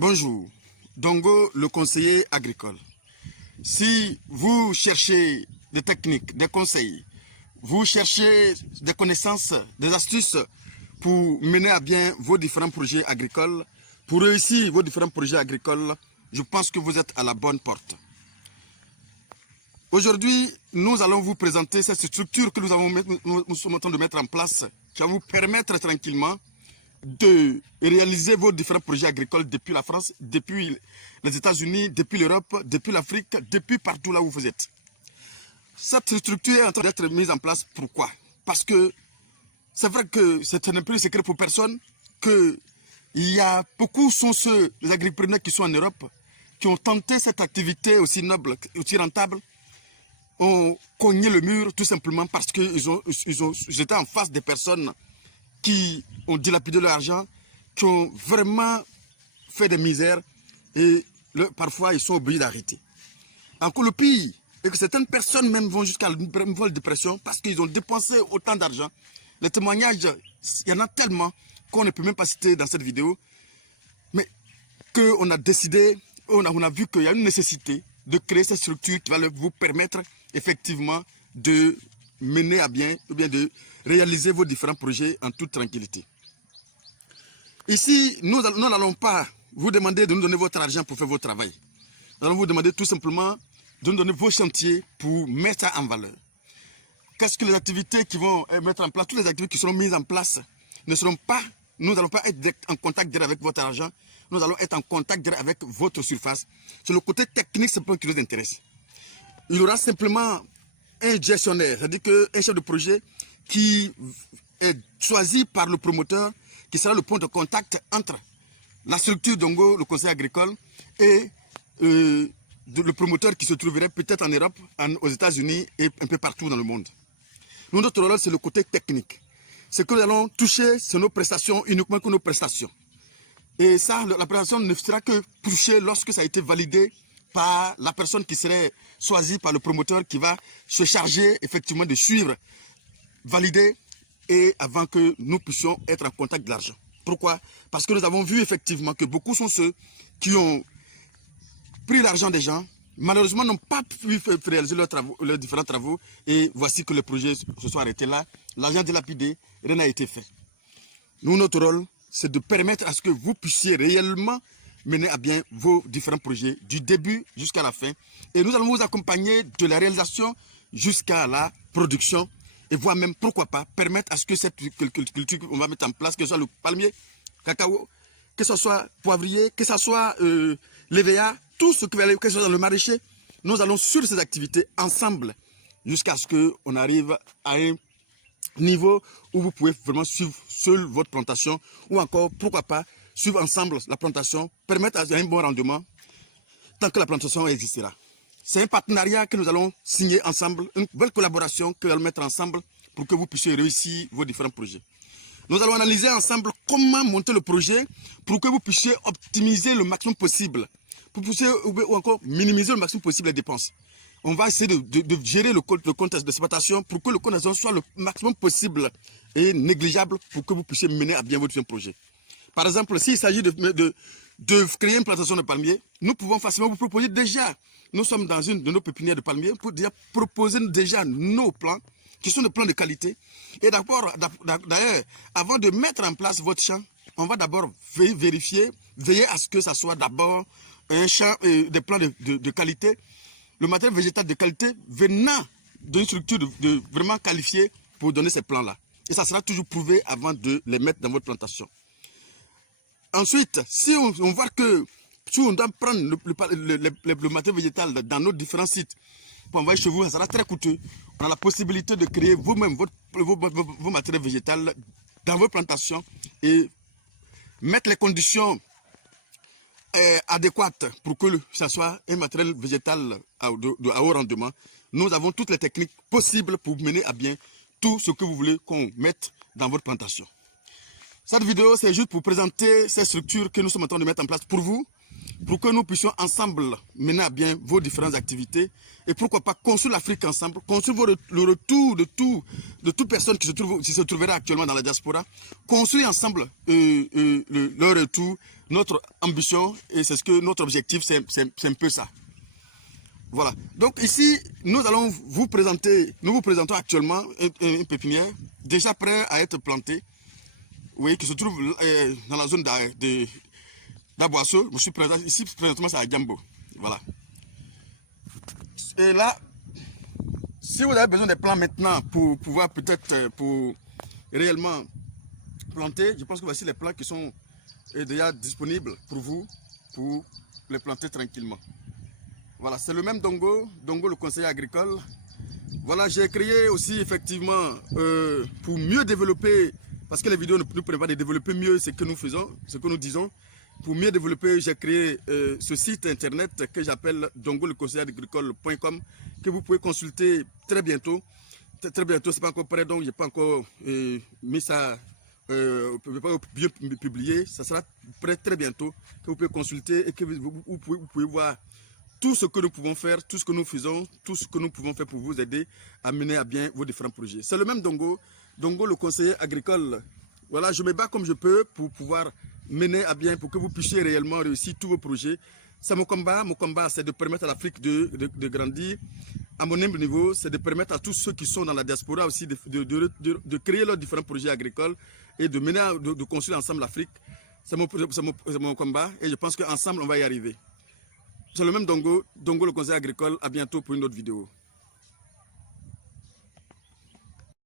Bonjour, Dongo, le conseiller agricole. Si vous cherchez des techniques, des conseils, vous cherchez des connaissances, des astuces pour mener à bien vos différents projets agricoles, pour réussir vos différents projets agricoles, je pense que vous êtes à la bonne porte. Aujourd'hui, nous allons vous présenter cette structure que nous sommes en train de mettre en place, qui va vous permettre tranquillement de réaliser vos différents projets agricoles depuis la France, depuis les États-Unis, depuis l'Europe, depuis l'Afrique, depuis partout là où vous êtes. Cette structure est en train d'être mise en place. Pourquoi? Parce que c'est vrai que c'est un peu un secret pour personne, que il y a beaucoup sont ceux, les agripreneurs qui sont en Europe, qui ont tenté cette activité aussi noble, aussi rentable, ont cogné le mur tout simplement parce qu'ils j'étais en face des personnes qui ont dilapidé leur argent, qui ont vraiment fait des misères et parfois ils sont obligés d'arrêter. Encore le pire, et que certaines personnes même vont jusqu'à la dépression parce qu'ils ont dépensé autant d'argent. Les témoignages, il y en a tellement qu'on ne peut même pas citer dans cette vidéo, mais qu'on a décidé, on a vu qu'il y a une nécessité de créer cette structure qui va vous permettre effectivement de mener à bien, ou bien de réaliser vos différents projets en toute tranquillité. Ici, nous n'allons pas vous demander de nous donner votre argent pour faire votre travail. Nous allons vous demander tout simplement de nous donner vos chantiers pour mettre ça en valeur. Qu'est-ce que les activités qui vont mettre en place, toutes les activités qui seront mises en place, ne seront pas, nous n'allons pas être en contact direct avec votre argent, nous allons être en contact direct avec votre surface. Sur le côté technique, c'est le point qui nous intéresse. Il y aura simplement un gestionnaire, c'est-à-dire un chef de projet qui est choisi par le promoteur, qui sera le point de contact entre la structure Dongo, le conseil agricole, et le promoteur qui se trouverait peut-être en Europe, aux États-Unis et un peu partout dans le monde. Nous, notre rôle, c'est le côté technique. Ce que nous allons toucher, c'est nos prestations, uniquement que nos prestations. Et ça, la prestation ne sera que touchée lorsque ça a été validé par la personne qui serait choisie par le promoteur qui va se charger effectivement de suivre, valider et avant que nous puissions être en contact de l'argent. Pourquoi? Parce que nous avons vu effectivement que beaucoup sont ceux qui ont pris l'argent des gens, malheureusement n'ont pas pu réaliser leurs différents travaux et voici que le projet se sont arrêtés là, l'argent dilapidé, rien n'a été fait. Nous, notre rôle, c'est de permettre à ce que vous puissiez réellement mener à bien vos différents projets du début jusqu'à la fin. Et nous allons vous accompagner de la réalisation jusqu'à la production et voire même, pourquoi pas, permettre à ce que cette culture qu'on va mettre en place, que ce soit le palmier, cacao, que ce soit poivrier, que ce soit l'EVA, tout ce que ce soit dans le maraîcher, nous allons sur ces activités ensemble jusqu'à ce qu'on arrive à un niveau où vous pouvez vraiment suivre seul votre plantation ou encore, pourquoi pas, suivre ensemble la plantation, permettre un bon rendement tant que la plantation existera. C'est un partenariat que nous allons signer ensemble, une belle collaboration que nous allons mettre ensemble pour que vous puissiez réussir vos différents projets. Nous allons analyser ensemble comment monter le projet pour que vous puissiez optimiser le maximum possible, pour que vous puissiez ou encore minimiser le maximum possible les dépenses. On va essayer de gérer le contexte d'exploitation pour que le contexte soit le maximum possible et négligeable pour que vous puissiez mener à bien votre projet. Par exemple, s'il s'agit de créer une plantation de palmiers, nous pouvons facilement vous proposer déjà, nous sommes dans une de nos pépinières de palmiers, pour déjà proposer déjà nos plans, qui sont des plans de qualité. Et d'ailleurs, avant de mettre en place votre champ, on va d'abord vérifier, veiller à ce que ça soit d'abord un champ, des plans de qualité, le matériel végétal de qualité venant d'une structure vraiment qualifiée pour donner ces plans-là. Et ça sera toujours prouvé avant de les mettre dans votre plantation. Ensuite, si on voit que si on doit prendre le matériel végétal dans nos différents sites pour envoyer chez vous, ça sera très coûteux. On a la possibilité de créer vous-même vos matériels végétaux dans vos plantations et mettre les conditions adéquates pour que ça soit un matériel végétal à haut rendement. Nous avons toutes les techniques possibles pour mener à bien tout ce que vous voulez qu'on mette dans votre plantation. Cette vidéo, c'est juste pour présenter ces structures que nous sommes en train de mettre en place pour vous. pour que nous puissions ensemble mener à bien vos différentes activités et pourquoi pas construire l'Afrique ensemble, construire le retour de toute personne qui se trouverait actuellement dans la diaspora, construire ensemble leur retour, notre ambition, et c'est ce que notre objectif, c'est un peu ça. Voilà. Donc ici, nous vous présentons actuellement une pépinière déjà prête à être plantée, vous voyez, qui se trouve dans la zone d'Aboisseau. Je suis présent ici, présentement c'est à Djambo. Voilà. Et là, si vous avez besoin des plants maintenant pour pouvoir peut-être pour réellement planter, je pense que voici les plants qui sont déjà disponibles pour vous, pour les planter tranquillement. Voilà, c'est le même Dongo le conseiller agricole. Voilà, j'ai créé aussi effectivement pour mieux développer, parce que les vidéos ne nous permettent pas de développer mieux ce que nous faisons, ce que nous disons. Pour mieux développer, j'ai créé ce site internet que j'appelle dongoleconseilleragricole.com que vous pouvez consulter très bientôt. Très bientôt, c'est pas encore prêt, donc je n'ai pas encore mis ça, pas bien publié. Ça sera prêt très bientôt, que vous pouvez consulter et que vous pouvez voir tout ce que nous pouvons faire, tout ce que nous faisons, tout ce que nous pouvons faire pour vous aider à mener à bien vos différents projets. C'est le même Dongo le conseiller agricole. Voilà, je me bats comme je peux pour pouvoir mener à bien, pour que vous puissiez réellement réussir tous vos projets. C'est mon combat c'est de permettre à l'Afrique de grandir. À mon humble niveau, c'est de permettre à tous ceux qui sont dans la diaspora aussi de créer leurs différents projets agricoles et de mener, de construire ensemble l'Afrique. C'est mon combat et je pense qu'ensemble on va y arriver. C'est le même Dongo le conseil agricole. À bientôt pour une autre vidéo.